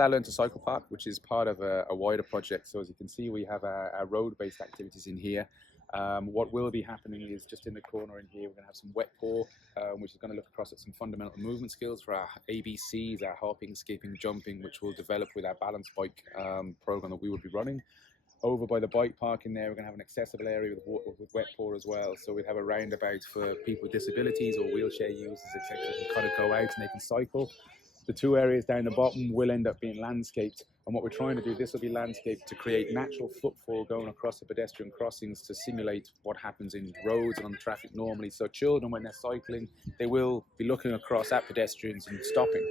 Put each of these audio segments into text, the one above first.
our Learn to Cycle Park, which is part of a wider project. So as you can see, we have our road-based activities in here. What will be happening is just in the corner in here, we're going to have some wet pour, which is going to look across at some fundamental movement skills for our ABCs, our hopping, skipping, jumping, which we'll develop with our balance bike program that we will be running. Over by the bike park in there, we're going to have an accessible area with wet pour as well. So we'd have a roundabout for people with disabilities or wheelchair users, etc. who can kind of go out and they can cycle. The two areas down the bottom will end up being landscaped, and what we're trying to do, this will be landscaped to create natural footfall going across the pedestrian crossings to simulate what happens in roads and on the traffic normally. So children, when they're cycling, they will be looking across at pedestrians and stopping.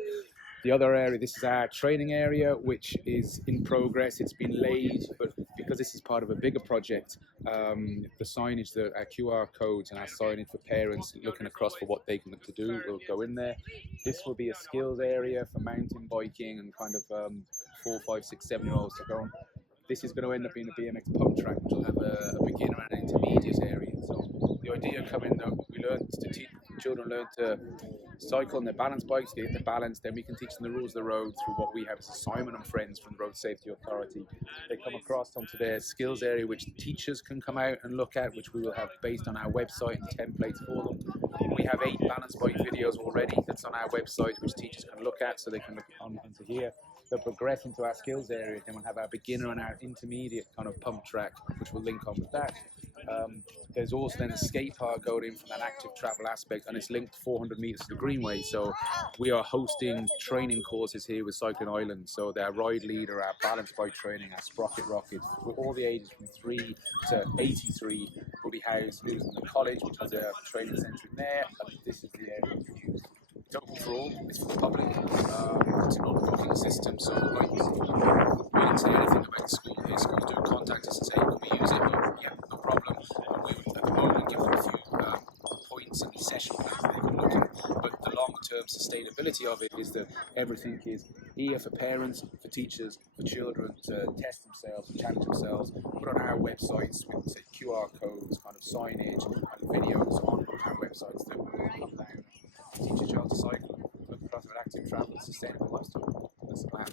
The other area, this is our training area, which is in progress. It's been laid, but because this is part of a bigger project, the signage, our QR codes and our signage for parents looking across for what they can look to do will go in there. This will be a skills area for mountain biking and kind of 4, 5, 6, 7-year-olds to go on. This is going to end up being a BMX pump track, which will have a beginner and an intermediate area. So the idea coming that we learn to teach children learn to cycle on their balance bikes, get the balance, then we can teach them the rules of the road through what we have as Simon and Friends from the Road Safety Authority. They come across onto their skills area, which teachers can come out and look at, which we will have based on our website and templates for them. We have 8 balance bike videos already that's on our website, which teachers can look at, so they can look onto here. They'll progress into our skills area, then we'll have our beginner and our intermediate kind of pump track, which will link on with that. There's also then a skate park going in from that active travel aspect, and it's linked 400 meters to the Greenway. So we are hosting training courses here with Cycling Island. So their ride leader, our balance bike training, our sprocket rocket, with all the ages from 3 to 83 will be housed. Using the college, which has a training centre in there, and this is the area we use. It's open for all, it's for the public, it's an auto-booking system, so like, we didn't say anything about the school here. School do contact us and say, can we use it? Yeah, no problem. And we would, at the moment, give them a few points and session plans they can look at. But the long-term sustainability of it is that everything is here for parents, for teachers, for children to test themselves and challenge themselves, put on our websites with, say, QR codes, kind of signage and videos on our websites that will come down. Teach a child to cycle, look across an active travel, sustainable lifestyle. That's the plan.